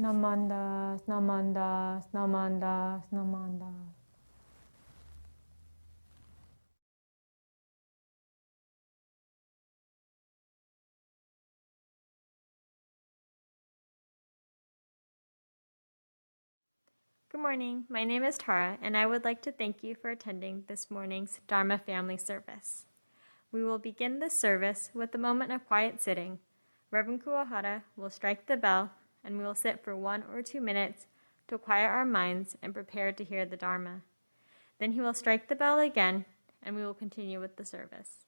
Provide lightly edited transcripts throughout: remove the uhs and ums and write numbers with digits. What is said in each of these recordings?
Namandas, namandas, namandas, namandas. Good morning. My name is Tara, and I would like to thank you for attending this morning's Dharma family service. We will begin this service with a moment of quiet sitting. Reverend Kuwahara will strike the bell, and we will sit for 1 or 2 minutes to quiet our minds and prepare to hear the Dharma. Then he will strike the bell again, and we will continue with the service.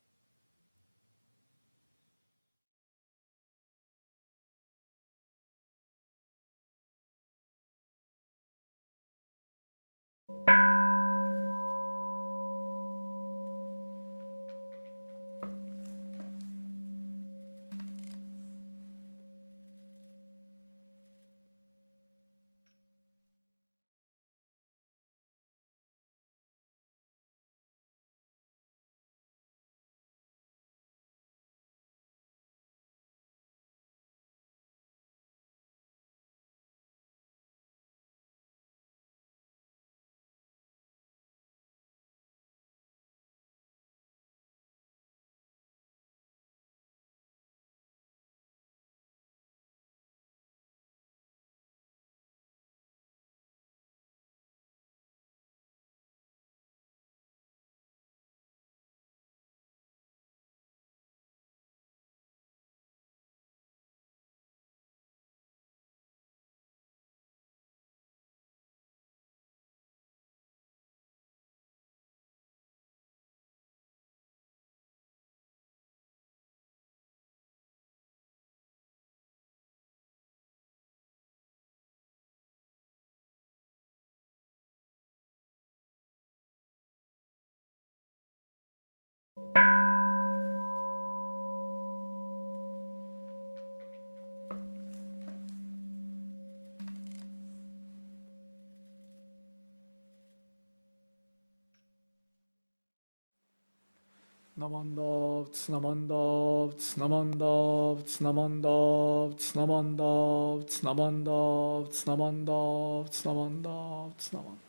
Namandavts, namandavts, namandavts, namandavts, namandavts, namandavts, namandavts, namandavts, namandavts.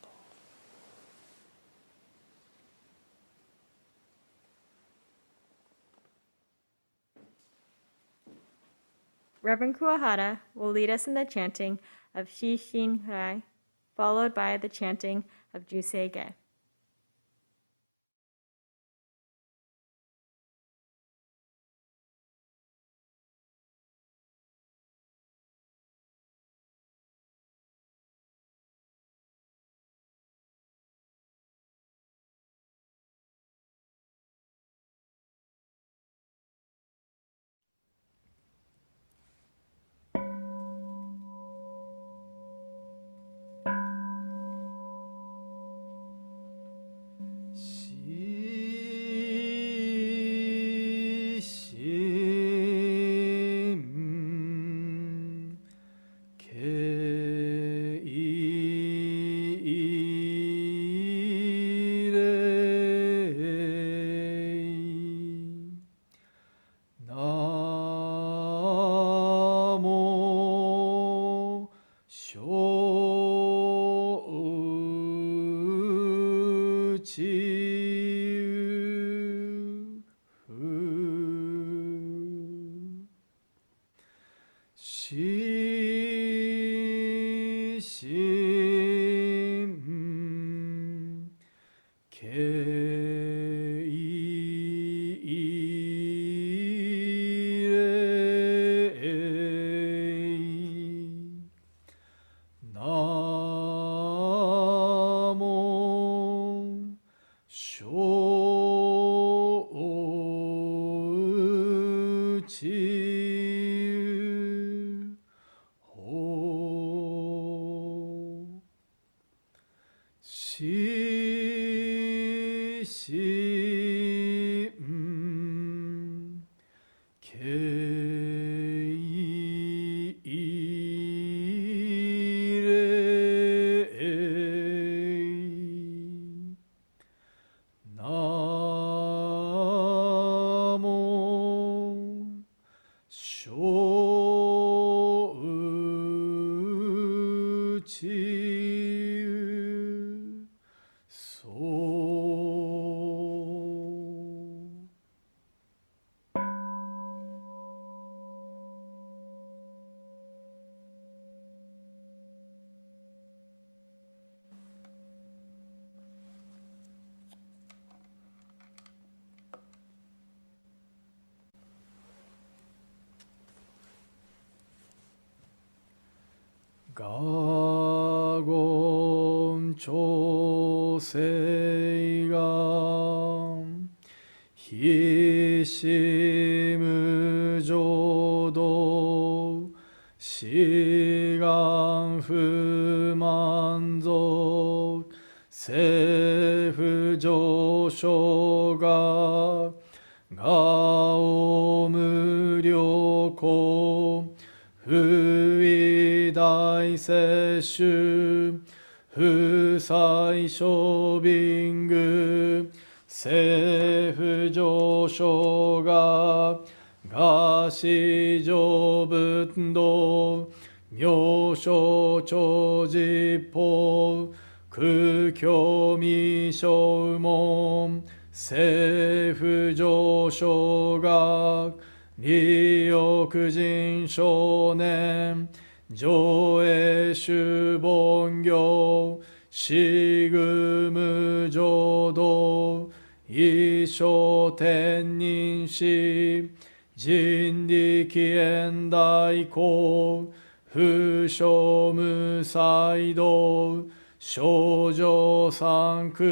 Reverend Kuwahara will lead us in the chanting of Shin, followed by the chanting of Juseige. ちうそうガゴン調整がひしむ浄土志願不満足政府上昇ががお無量行不意大摂取不採処便具政府上昇ががし上仏道妙正長実法空虚未小門政府上昇が利欲人少年上映主凡行死具無浄土一生天人死人力縁大行不生無才道少女三苦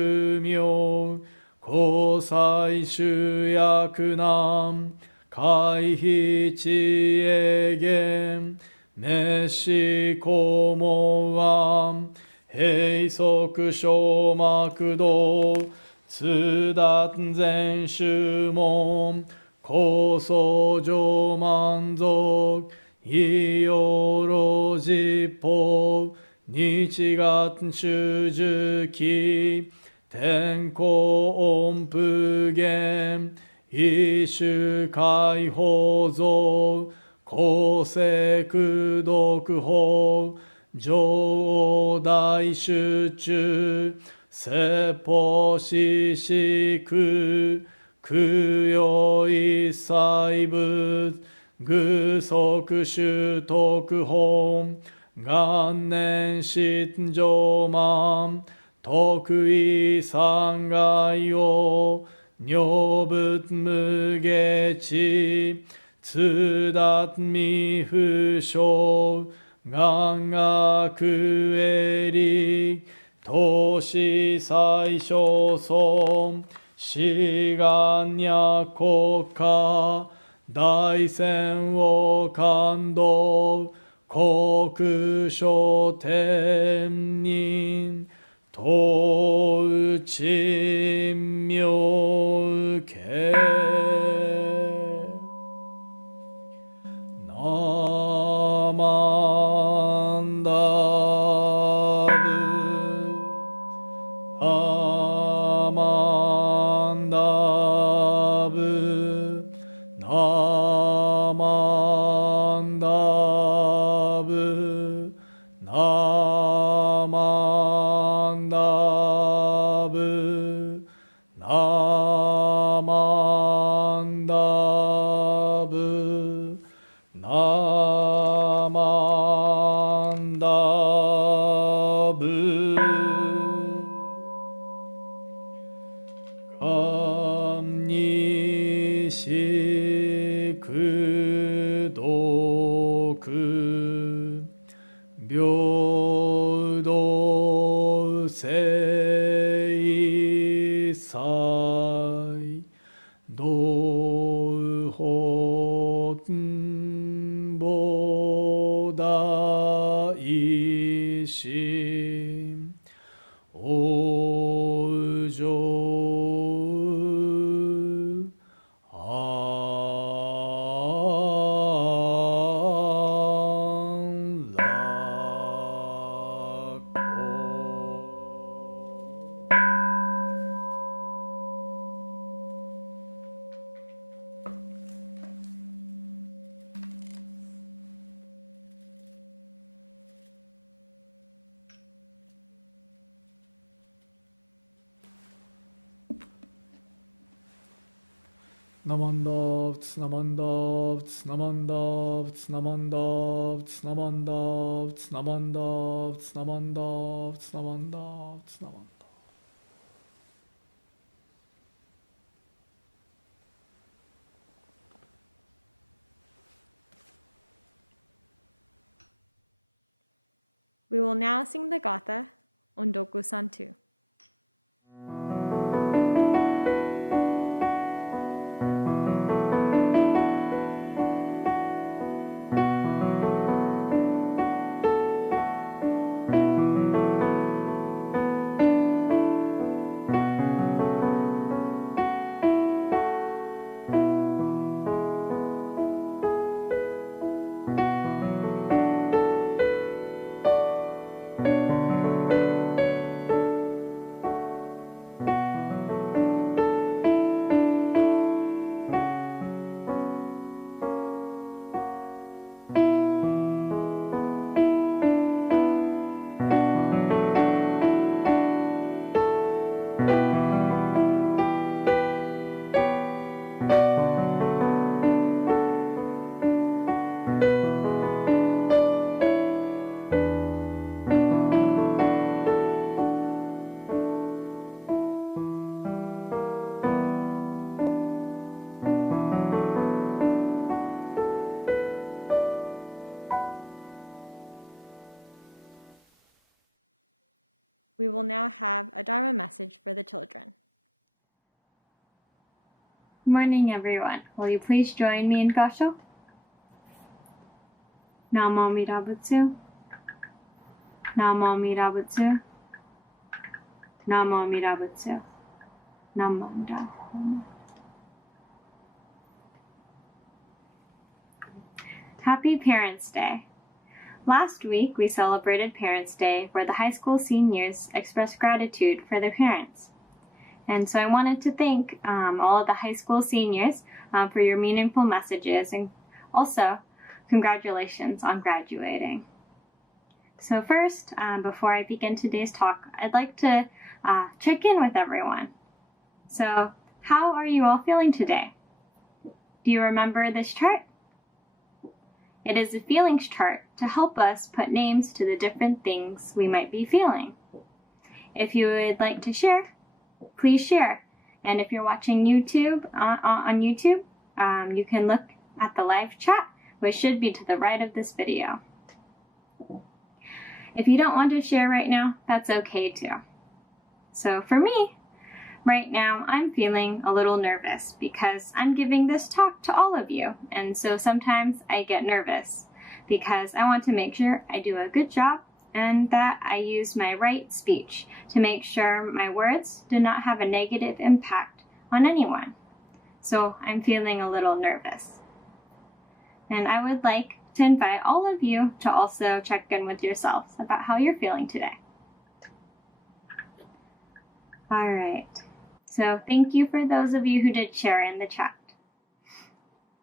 妙交際集約難回避知恵言滅死肛門案閉塞小膜道通達全宗門高僧上満足異様老実法日月修寿期天候音符言一種解放像公正功徳法上大集中説法四四苦供養一切仏具足修徳本元年心上満徳意三害を女仏無下知通達未不詳願学営利投資最小尊志願若国家大戦を感動国書天人東内妙慶ナマンダブナマンダブナマンダブナマンダブナマンダブナマンダブ観にしく読平等聖祭道本菩提心往生安楽 Namandavts, namandavts, namandavts, namandavts, namandavts, namandavts, namandavts, namandavts, namandavts. We will now sing the Gatha, Ondokusan II. We will now have a Dharma message for the children. Good morning, everyone. Will you please join me in Kansho? Namo Amida Butsu. Namo Amida Butsu. Namo Amida Butsu. Namo Amida Butsu. Happy Parents' Day. Last week, we celebrated Parents' Day, where the high school seniors expressed gratitude for their parents. And so I wanted to thank all of the high school seniors for your meaningful messages, and also congratulations on graduating. So first, before I begin today's talk, I'd like to check in with everyone. So how are you all feeling today? Do you remember this chart? It is a feelings chart to help us put names to the different things we might be feeling. If you would like to share, please share. And if you're watching YouTube on YouTube, you can look at the live chat, which should be to the right of this video. If you don't want to share right now, that's okay too. So for me, right now, I'm feeling a little nervous because I'm giving this talk to all of you. And so sometimes I get nervous because I want to make sure I do a good job and that I use my right speech to make sure my words do not have a negative impact on anyone. So I'm feeling a little nervous. And I would like to invite all of you to also check in with yourselves about how you're feeling today. All right. So thank you for those of you who did share in the chat.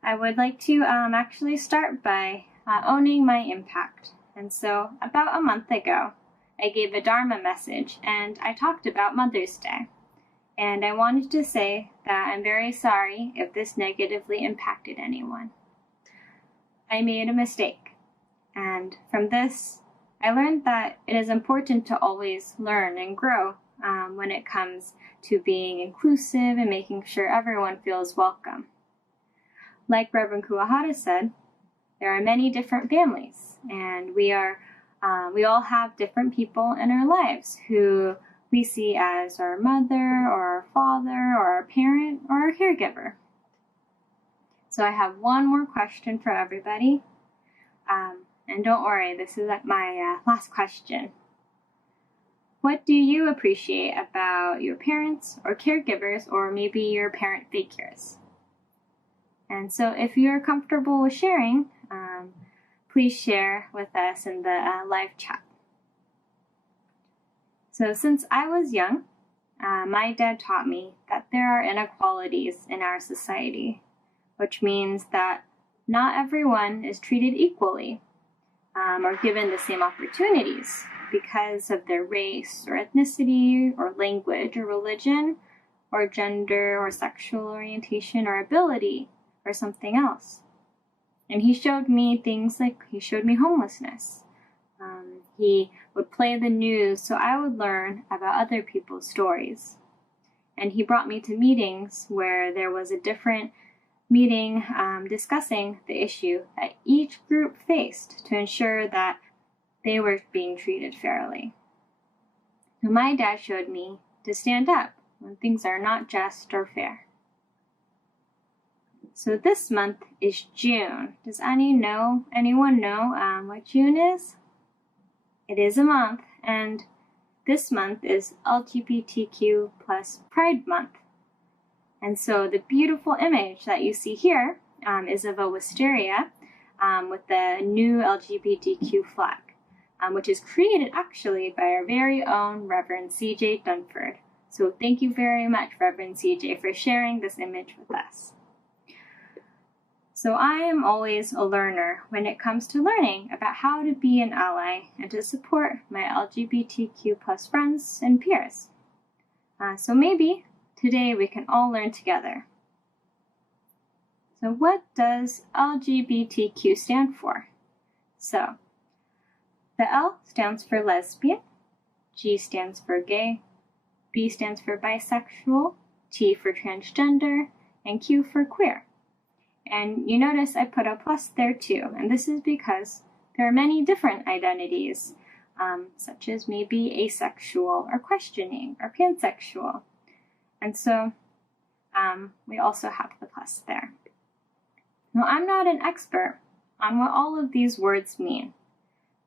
I would like to actually start by owning my impact. And so about a month ago, I gave a Dharma message and I talked about Mother's Day. And I wanted to say that I'm very sorry if this negatively impacted anyone. I made a mistake. And from this, I learned that it is important to always learn and grow when it comes to being inclusive and making sure everyone feels welcome. Like Reverend Kuwahara said, there are many different families, and we all have different people in our lives who we see as our mother or our father or our parent or our caregiver. So I have one more question for everybody, and don't worry, this is my last question. What do you appreciate about your parents or caregivers or maybe your parent figures? And so if you're comfortable with sharing, please share with us in the live chat. So since I was young, my dad taught me that there are inequalities in our society, which means that not everyone is treated equally or given the same opportunities because of their race or ethnicity or language or religion or gender or sexual orientation or ability or something else. And he showed me things like, he showed me homelessness. He would play the news so I would learn about other people's stories. And he brought me to meetings where there was a different meeting discussing the issue that each group faced to ensure that they were being treated fairly. Now, my dad showed me to stand up when things are not just or fair. So this month is June. Does anyone know what June is? It is a month, and this month is LGBTQ plus Pride Month. And so the beautiful image that you see here is of a wisteria with the new LGBTQ flag, which is created actually by our very own Reverend C.J. Dunford. So thank you very much, Reverend C.J., for sharing this image with us. So I am always a learner when it comes to learning about how to be an ally and to support my LGBTQ plus friends and peers. So maybe today we can all learn together. So what does LGBTQ stand for? So the L stands for lesbian, G stands for gay, B stands for bisexual, T for transgender, and Q for queer. And you notice I put a plus there too, and this is because there are many different identities, such as maybe asexual or questioning or pansexual. And so we also have the plus there. Now, I'm not an expert on what all of these words mean,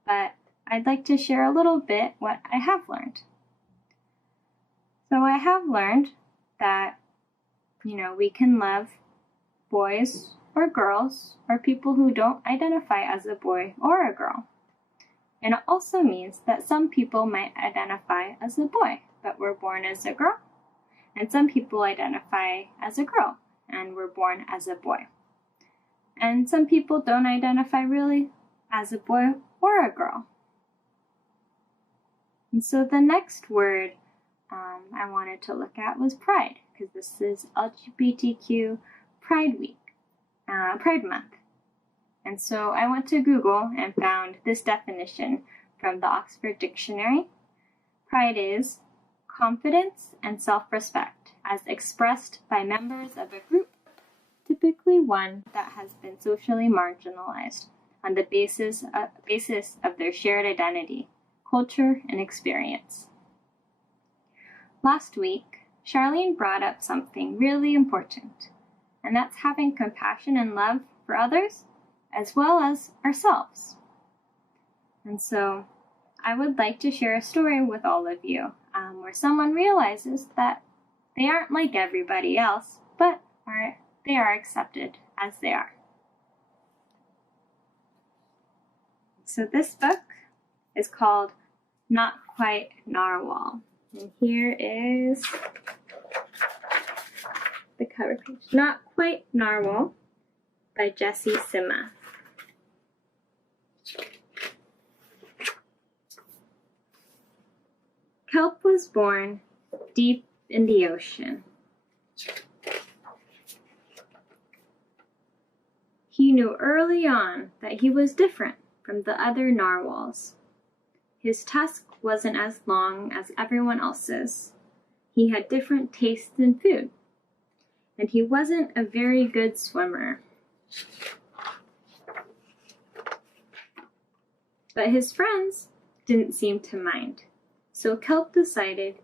but I'd like to share a little bit what I have learned. So I have learned that, we can love boys or girls or people who don't identify as a boy or a girl. And it also means that some people might identify as a boy, but were born as a girl. And some people identify as a girl and were born as a boy. And some people don't identify really as a boy or a girl. And so the next word I wanted to look at was pride, because this is LGBTQ Pride Week, Pride Month. And so I went to Google and found this definition from the Oxford Dictionary. Pride is confidence and self-respect as expressed by members of a group, typically one that has been socially marginalized on the basis of their shared identity, culture, and experience. Last week, Charlene brought up something really important, and that's having compassion and love for others as well as ourselves. And so I would like to share a story with all of you where someone realizes that they aren't like everybody else, but they are accepted as they are. So this book is called Not Quite Narwhal. And here is the cover page. Not Quite Narwhal by Jessie Sima. Kelp was born deep in the ocean. He knew early on that he was different from the other narwhals. His tusk wasn't as long as everyone else's. He had different tastes in food, and he wasn't a very good swimmer. But his friends didn't seem to mind, so Kelp decided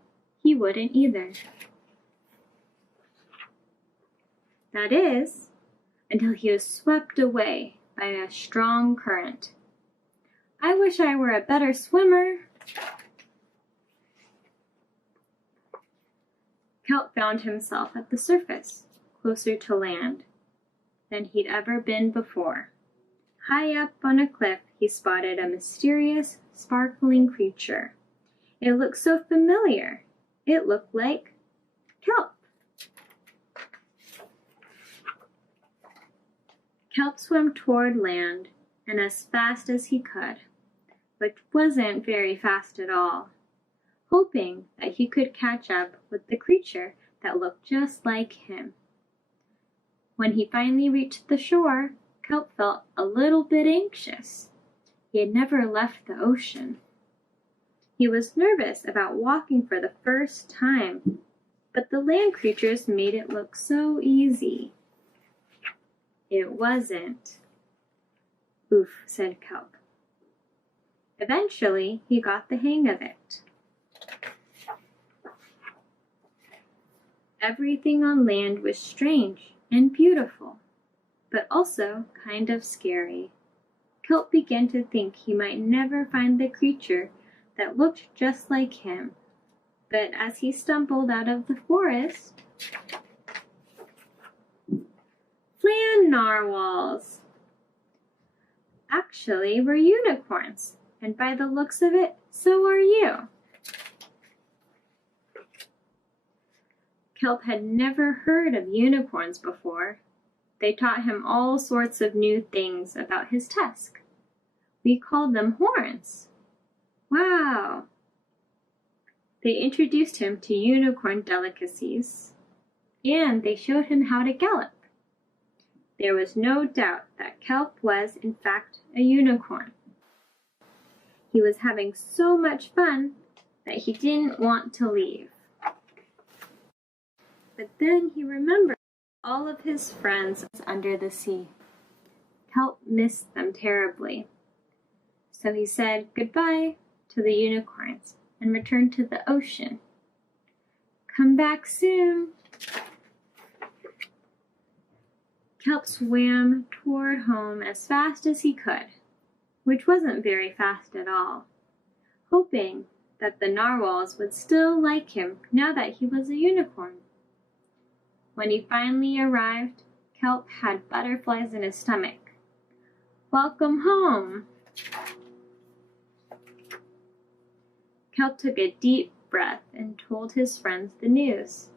he wouldn't either. That is, until he was swept away by a strong current. I wish I were a better swimmer. Kelp found himself at the surface, closer to land than he'd ever been before. High up on a cliff, he spotted a mysterious, sparkling creature. It looked so familiar. It looked like Kelp. Kelp swam toward land and as fast as he could, but wasn't very fast at all, hoping that he could catch up with the creature that looked just like him. When he finally reached the shore, Kelp felt a little bit anxious. He had never left the ocean. He was nervous about walking for the first time, but the land creatures made it look so easy. It wasn't. Oof, said Kelp. Eventually, he got the hang of it. Everything on land was strange and beautiful, but also kind of scary. Kelp began to think he might never find the creature that looked just like him. But as he stumbled out of the forest, Flan narwhals actually were unicorns, and by the looks of it, so are you. Kelp had never heard of unicorns before. They taught him all sorts of new things about his tusk. We called them horns. Wow! They introduced him to unicorn delicacies, and they showed him how to gallop. There was no doubt that Kelp was, in fact, a unicorn. He was having so much fun that he didn't want to leave. But then he remembered all of his friends under the sea. Kelp missed them terribly. So he said goodbye to the unicorns and returned to the ocean. Come back soon. Kelp swam toward home as fast as he could, which wasn't very fast at all, hoping that the narwhals would still like him now that he was a unicorn. When he finally arrived, Kelp had butterflies in his stomach. Welcome home! Kelp took a deep breath and told his friends the news.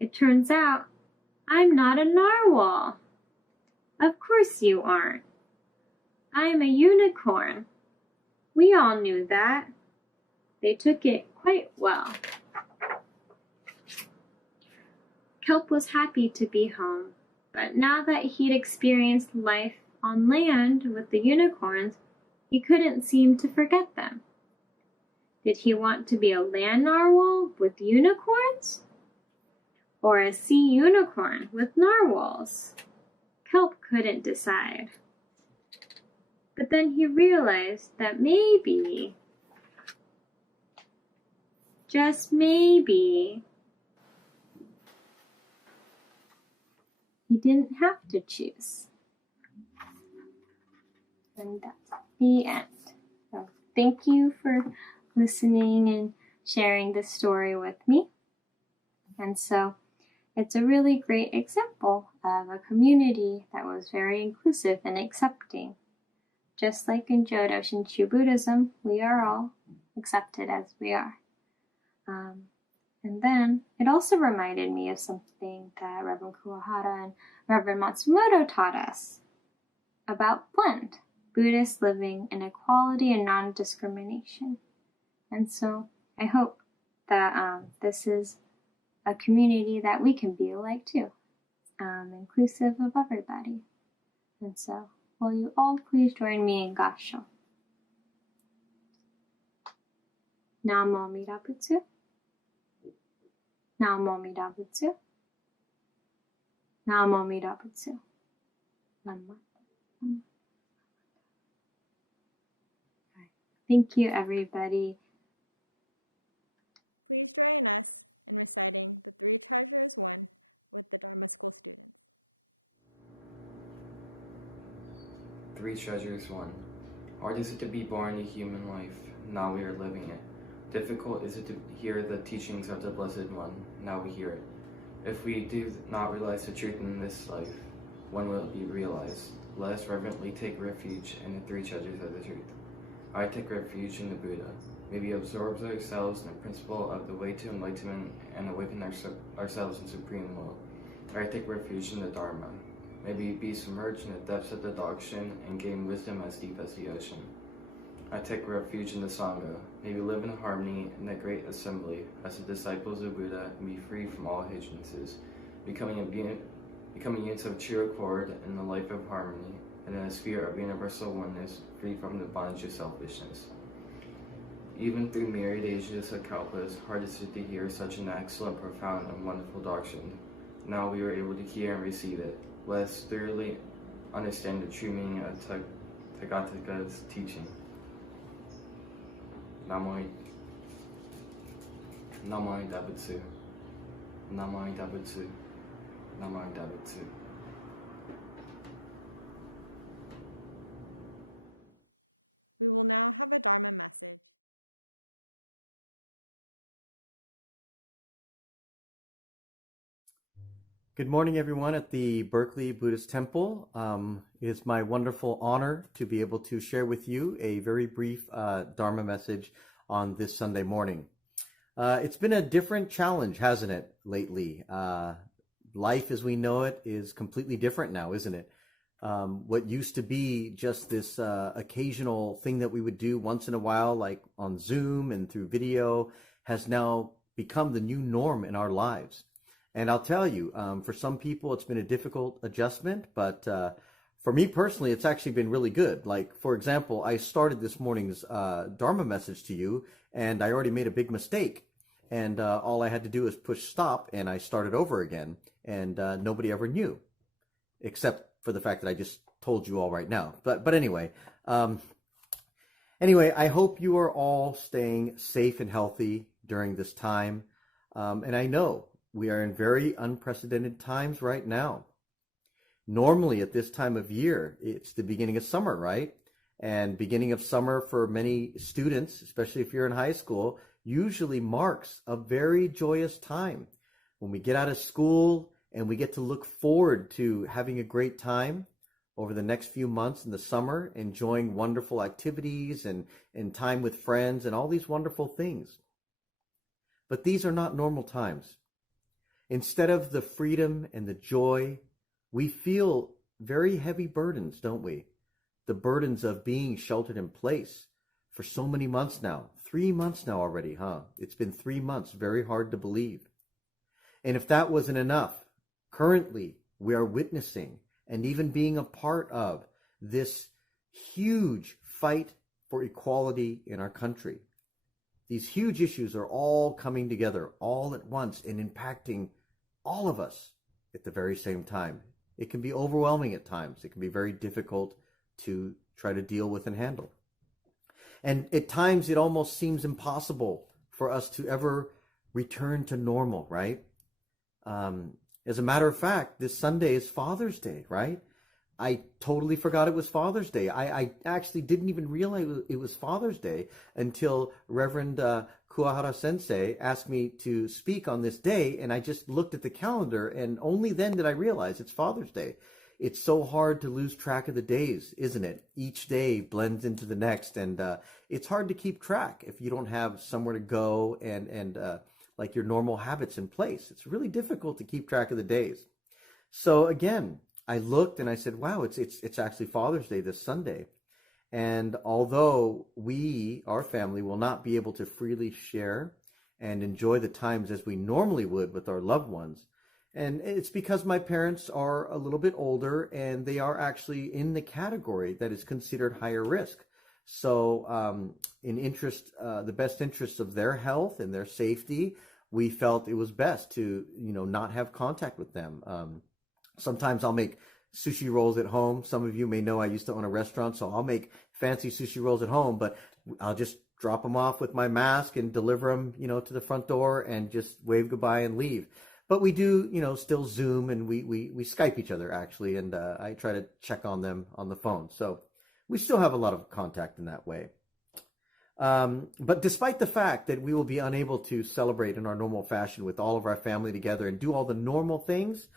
It turns out, I'm not a narwhal. Of course you aren't. I am a unicorn. We all knew that. They took it quite well. Kelp was happy to be home, but now that he'd experienced life on land with the unicorns, he couldn't seem to forget them. Did he want to be a land narwhal with unicorns? Or a sea unicorn with narwhals? Kelp couldn't decide. But then he realized that maybe, just maybe, he didn't have to choose. And that's the end. So thank you for listening and sharing this story with me. And so it's a really great example of a community that was very inclusive and accepting. Just like in Jodo Shinshu Buddhism, we are all accepted as we are. And then it also reminded me of something that Reverend Kuwahara and Reverend Matsumoto taught us about blend, Buddhist living in equality and non-discrimination. And so I hope that this is a community that we can be like too, inclusive of everybody. And so, will you all please join me in Gassho? Namo Midabutsu. Namo Midabutsu. Namo Midabutsu. Namo. Thank you, everybody. Please join us in reciting the Three Treasures One with the Dharma School students. Three Treasures One. Hard is it to be born a human life? Now we are living it. Difficult is it to hear the teachings of the Blessed One? Now we hear it. If we do not realize the truth in this life, when will it be realized? Let us reverently take refuge in the three treasures of the truth. I take refuge in the Buddha. May we absorb ourselves in the principle of the way to enlightenment and awaken ourselves in supreme will. I take refuge in the Dharma. May we be submerged in the depths of the doctrine and gain wisdom as deep as the ocean. I take refuge in the Sangha. May we live in harmony in the great assembly as the disciples of Buddha and be free from all hindrances, becoming units of true accord in the life of harmony and in a sphere of universal oneness, free from the bondage of selfishness. Even through myriad ages of kalpas, hard is it to hear such an excellent, profound, and wonderful doctrine. Now we are able to hear and receive it. Let us thoroughly understand the true meaning of Tathagata's teaching. Namai Dabutsu. Namai Dabutsu. Namai Dabutsu. We will now have a Dharma message. Good morning, everyone, at the Berkeley Buddhist Temple. It is my wonderful honor to be able to share with you a very brief Dharma message on this Sunday morning. It's been a different challenge, hasn't it, lately? Life as we know it is completely different now, isn't it? What used to be just this occasional thing that we would do once in a while, like on Zoom and through video, has now become the new norm in our lives. And I'll tell you, for some people, it's been a difficult adjustment, but for me personally, it's actually been really good. Like, for example, I started this morning's Dharma message to you, and I already made a big mistake. And all I had to do was push stop, and I started over again. And nobody ever knew, except for the fact that I just told you all right now. But anyway, I hope you are all staying safe and healthy during this time. And I know we are in very unprecedented times right now. Normally at this time of year, it's the beginning of summer, right? And beginning of summer for many students, especially if you're in high school, usually marks a very joyous time when we get out of school and we get to look forward to having a great time over the next few months in the summer, enjoying wonderful activities and time with friends and all these wonderful things. But these are not normal times. Instead of the freedom and the joy, we feel very heavy burdens, don't we? The burdens of being sheltered in place for so many months now. 3 months now already, huh? It's been 3 months, very hard to believe. And if that wasn't enough, currently we are witnessing and even being a part of this huge fight for equality in our country. These huge issues are all coming together all at once and impacting all of us at the very same time. It can be overwhelming at times. It can be very difficult to try to deal with and handle. And at times it almost seems impossible for us to ever return to normal, right? As a matter of fact, this Sunday is Father's Day, right? I totally forgot it was Father's Day. I actually didn't even realize it was Father's Day until Reverend Kuwahara Sensei asked me to speak on this day, and I just looked at the calendar, and only then did I realize it's Father's Day. It's so hard to lose track of the days, isn't it? Each day blends into the next, and it's hard to keep track if you don't have somewhere to go and like your normal habits in place. It's really difficult to keep track of the days. So again, I looked and I said, wow, it's actually Father's Day this Sunday. And although we, our family, will not be able to freely share and enjoy the times as we normally would with our loved ones, and it's because my parents are a little bit older and they are actually in the category that is considered higher risk. So in the best interests of their health and their safety, we felt it was best to, not have contact with them. Sometimes I'll make sushi rolls at home. Some of you may know I used to own a restaurant, so I'll make fancy sushi rolls at home, but I'll just drop them off with my mask and deliver them, to the front door and just wave goodbye and leave. But we do, still Zoom and we Skype each other actually, and I try to check on them on the phone. So we still have a lot of contact in that way. But despite the fact that we will be unable to celebrate in our normal fashion with all of our family together and do all the normal things,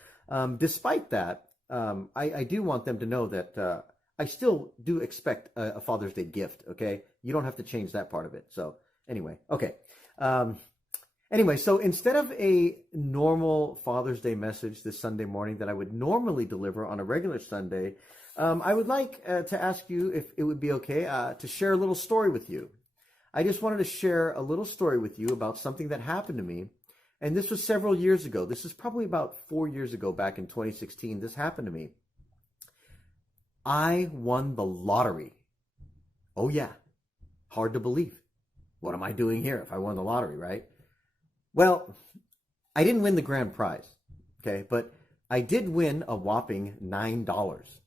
despite that, I do want them to know that I still do expect a Father's Day gift, okay? You don't have to change that part of it. So anyway, okay. So instead of a normal Father's Day message this Sunday morning that I would normally deliver on a regular Sunday, I would like to ask you if it would be okay to share a little story with you. I just wanted to share a little story with you about something that happened to me. And this was several years ago. This is probably about 4 years ago, back in 2016. This happened to me. I won the lottery. Oh, yeah. Hard to believe. What am I doing here if I won the lottery, right? Well, I didn't win the grand prize, okay? But I did win a whopping $9.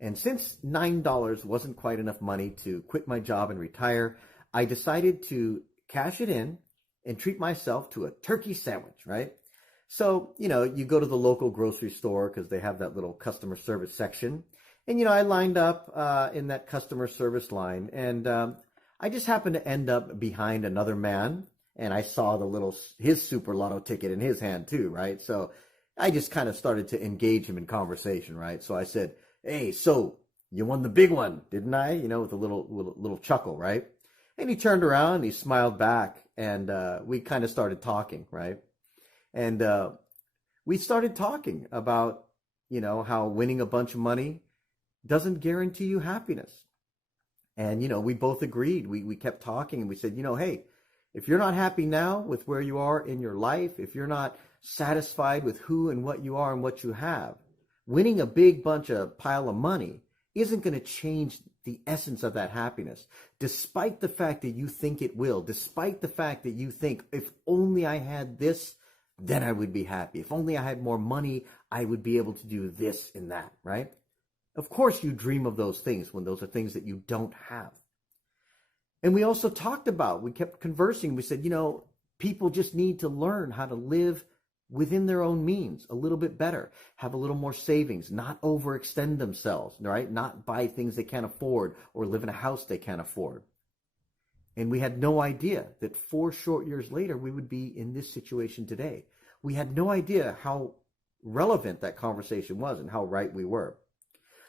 And since $9 wasn't quite enough money to quit my job and retire, I decided to cash it in and treat myself to a turkey sandwich, right? So, you go to the local grocery store because they have that little customer service section. And, I lined up in that customer service line, and I just happened to end up behind another man, and I saw his Super Lotto ticket in his hand too, right? So I just kind of started to engage him in conversation, right? So I said, "Hey, so you won the big one, didn't I?" With a little chuckle, right? And he turned around and he smiled back, and we kind of started talking, right? And we started talking about, how winning a bunch of money doesn't guarantee you happiness. And, we both agreed. We kept talking, and we said, hey, if you're not happy now with where you are in your life, if you're not satisfied with who and what you are and what you have, winning a big pile of money isn't going to change the essence of that happiness, despite the fact that you think it will, despite the fact that you think, if only I had this, then I would be happy. If only I had more money, I would be able to do this and that, right? Of course you dream of those things when those are things that you don't have. And we also we kept conversing. We said, people just need to learn how to live within their own means a little bit better, have a little more savings, not overextend themselves, right? Not buy things they can't afford or live in a house they can't afford. And we had no idea that 4 short years later, we would be in this situation today. We had no idea how relevant that conversation was and how right we were.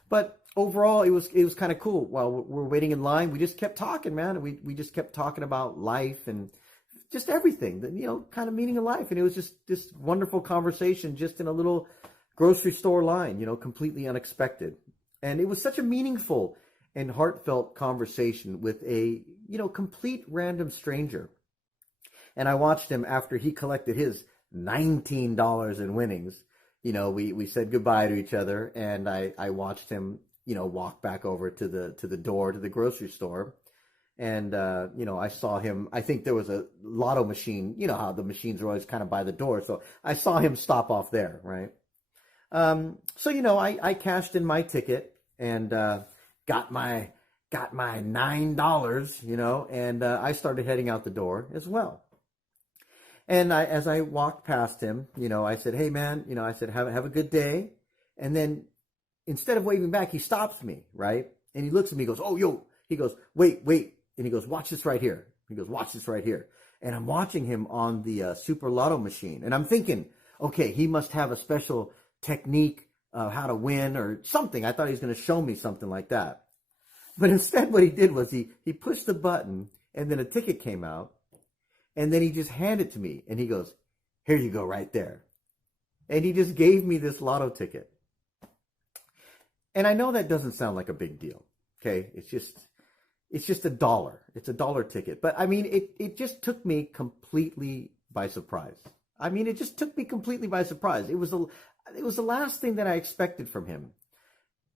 But overall, it was kind of cool. While we're waiting in line, we just kept talking, man. We just kept talking about life and just everything, kind of meaning of life. And it was just this wonderful conversation just in a little grocery store line, completely unexpected. And it was such a meaningful and heartfelt conversation with a, complete random stranger. And I watched him after he collected his $19 in winnings. We said goodbye to each other, and I watched him, walk back over to the door to the grocery store. And, I saw him, I think there was a lotto machine, how the machines are always kind of by the door. So I saw him stop off there, right? So, I cashed in my ticket and got my $9, and I started heading out the door as well. And as I walked past him, I said, "Hey, man," I said, have a good day. And then instead of waving back, he stops me, right? And he looks at me, he goes, "Oh, yo," he goes, wait. And he goes, "Watch this right here." He goes, "Watch this right here." And I'm watching him on the Super Lotto machine. And I'm thinking, okay, he must have a special technique of how to win or something. I thought he was going to show me something like that. But instead what he did was he pushed the button, and then a ticket came out. And then he just handed it to me, and he goes, "Here you go right there." And he just gave me this lotto ticket. And I know that doesn't sound like a big deal, okay? It's just $1. It's $1 ticket. But I mean, it just took me completely by surprise. It just took me completely by surprise. It was the last thing that I expected from him.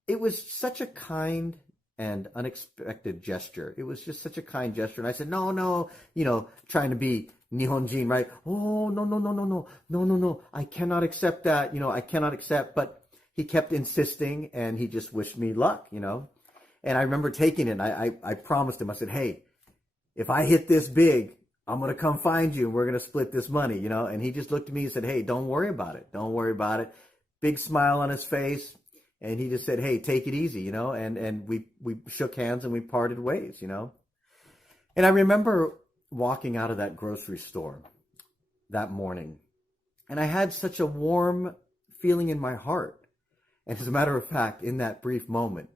It was such a kind and unexpected gesture. It was just such a kind gesture. And I said, no, trying to be Nihonjin, right? "Oh, no. I cannot accept that. I cannot accept." But he kept insisting, and he just wished me luck, And I remember taking it, and I promised him, I said, "Hey, if I hit this big, I'm going to come find you, and we're going to split this money, And he just looked at me and said, "Hey, don't worry about it. Don't worry about it." Big smile on his face. And he just said, "Hey, take it easy," and we shook hands and we parted ways, And I remember walking out of that grocery store that morning, and I had such a warm feeling in my heart. And as a matter of fact, in that brief moment,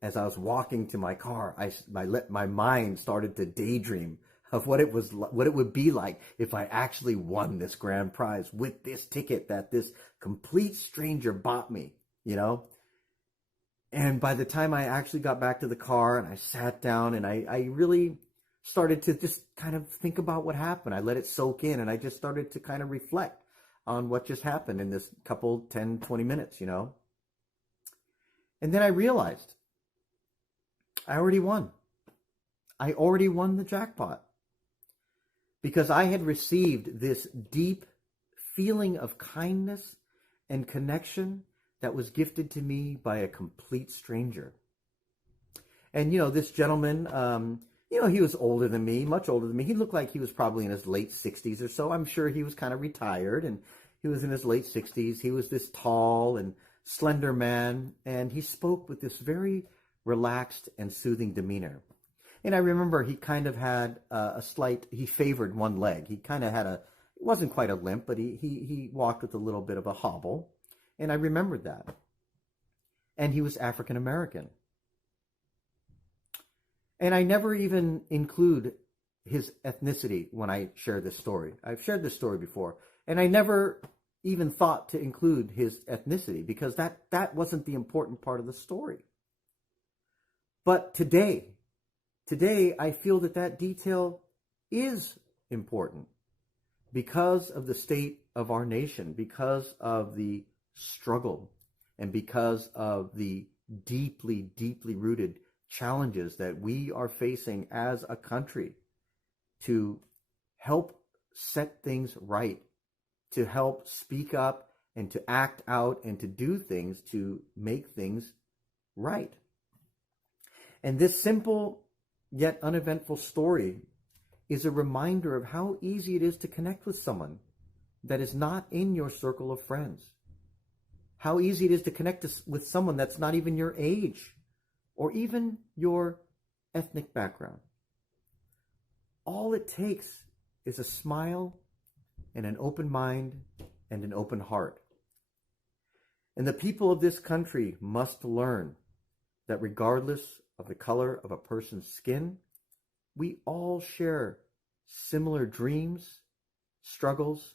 as I was walking to my car, my mind started to daydream of what it would be like if I actually won this grand prize with this ticket that this complete stranger bought me, And by the time I actually got back to the car and I sat down and I really started to just kind of think about what happened. I let it soak in and I just started to kind of reflect on what just happened in this couple 10, 20 minutes, you know. And then I realized I already won. I already won the jackpot because I had received this deep feeling of kindness and connection that was gifted to me by a complete stranger. And, you know, this gentleman, you know, he was older than me, much older than me. He looked like he was probably in his late 60s or so. I'm sure he was kind of retired and he was in his late 60s. He was this tall and slender man, and he spoke with this very relaxed and soothing demeanor. And I remember he kind of had he favored one leg. He kind of had it wasn't quite a limp, but he walked with a little bit of a hobble. And I remembered that. And he was African American. And I never even include his ethnicity when I share this story. I've shared this story before. And I never even thought to include his ethnicity because that wasn't the important part of the story. But today I feel that detail is important because of the state of our nation, because of the struggle, and because of the deeply, deeply rooted challenges that we are facing as a country to help set things right, to help speak up and to act out and to do things to make things right. And this simple yet uneventful story is a reminder of how easy it is to connect with someone that is not in your circle of friends. How easy it is to connect with someone that's not even your age or even your ethnic background. All it takes is a smile and an open mind and an open heart. And the people of this country must learn that regardless of the color of a person's skin, we all share similar dreams, struggles,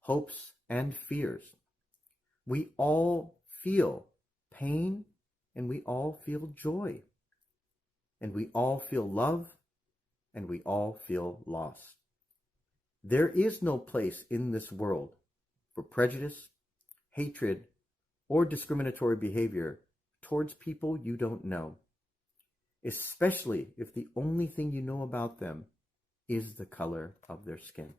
hopes, and fears. We all feel pain and we all feel joy. And we all feel love and we all feel loss. There is no place in this world for prejudice, hatred, or discriminatory behavior towards people you don't know, especially if the only thing you know about them is the color of their skin.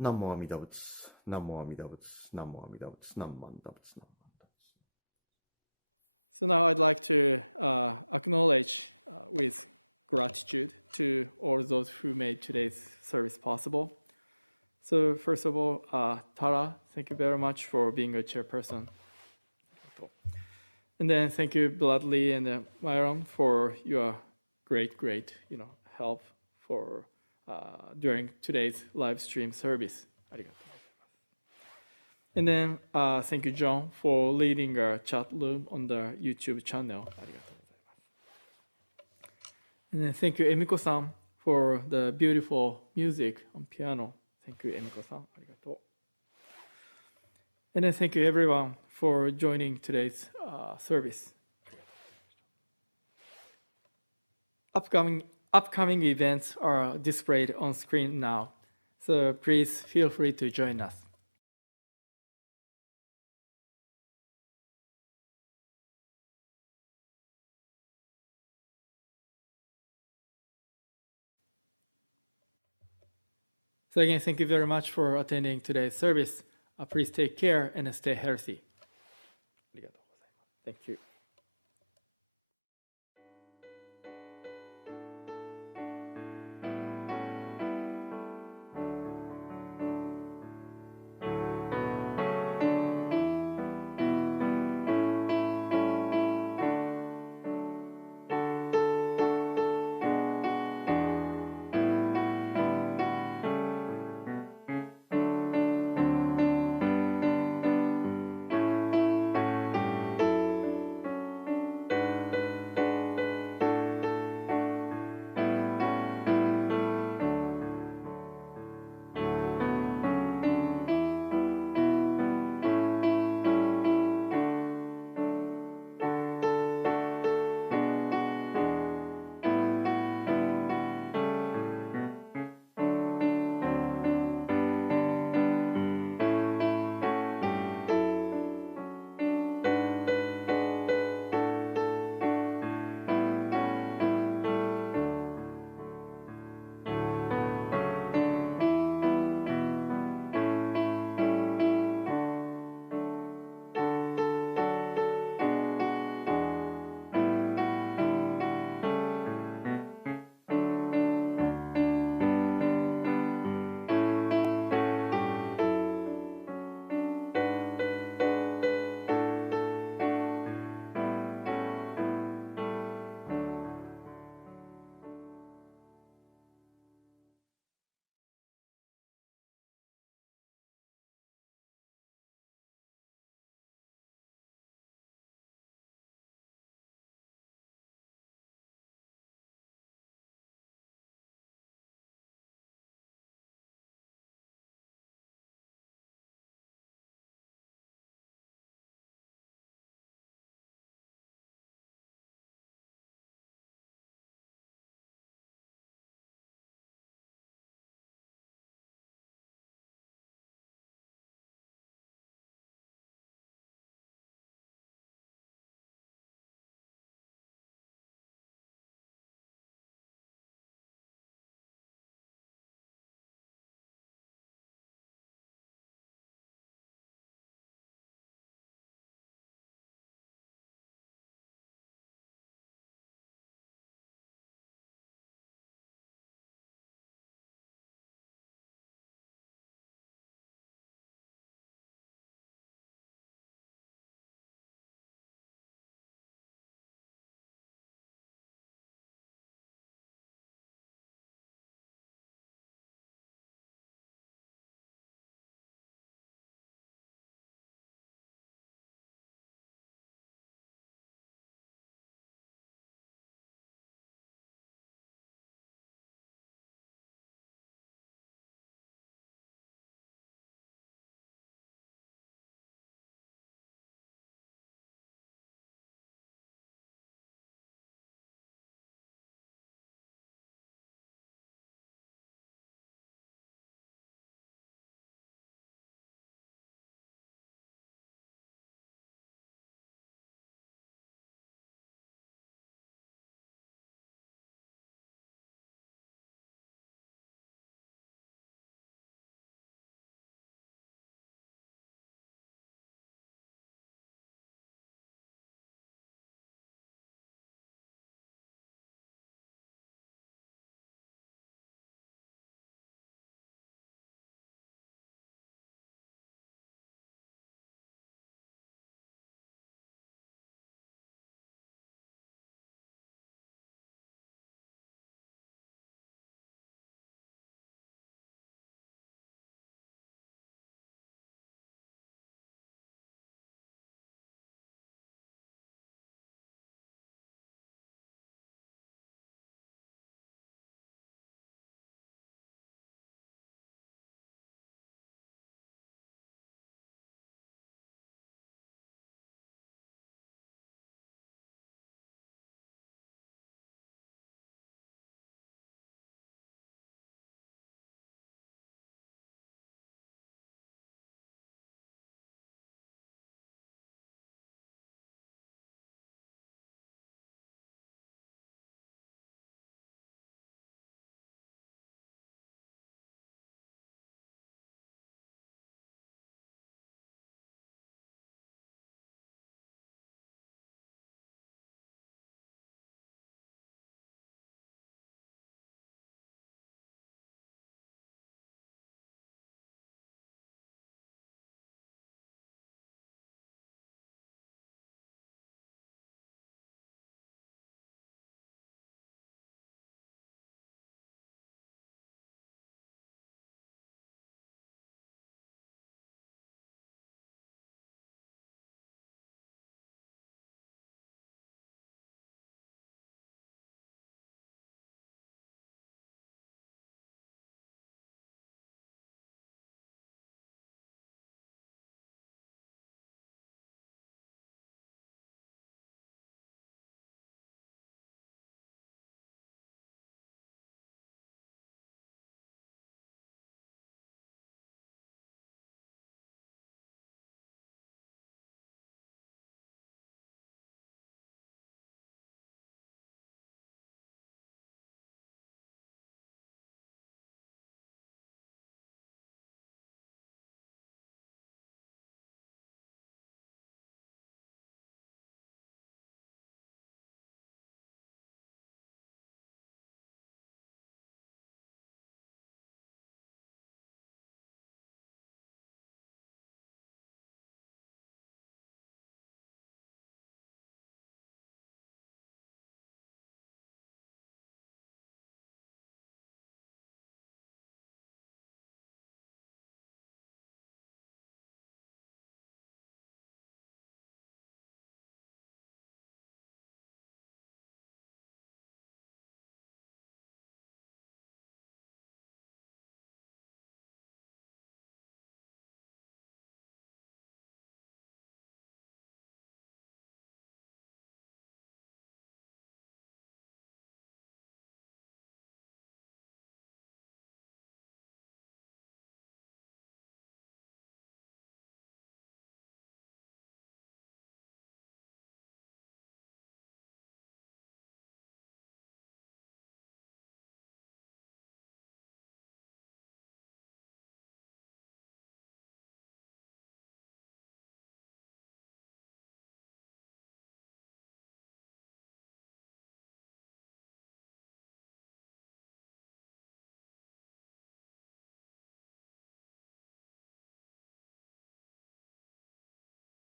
Namo Amida Butsu, Namo Amida Butsu, Namo Amida Butsu, Namo Amida Butsu, Namo Amida Butsu. So now I'd like to acknowledge with gratitude to all those who made today's service possible. So first of all, Tara, thank you very much for being a chairperson. And then thank you, Bradley and Myron, for your great, help for during today's live stream service. And then thank you, John, for leading our chat room on the YouTube channel. And then thank you, Emiko-san, for the beautiful music on piano. Thank you, Emiko-san. And then thank you, everyone, for joining today's service. Upcoming events are displayed on screen now, so please feel free to join us. So again, thank you very much for attending today's service. Please take care and stay healthy. Thank you.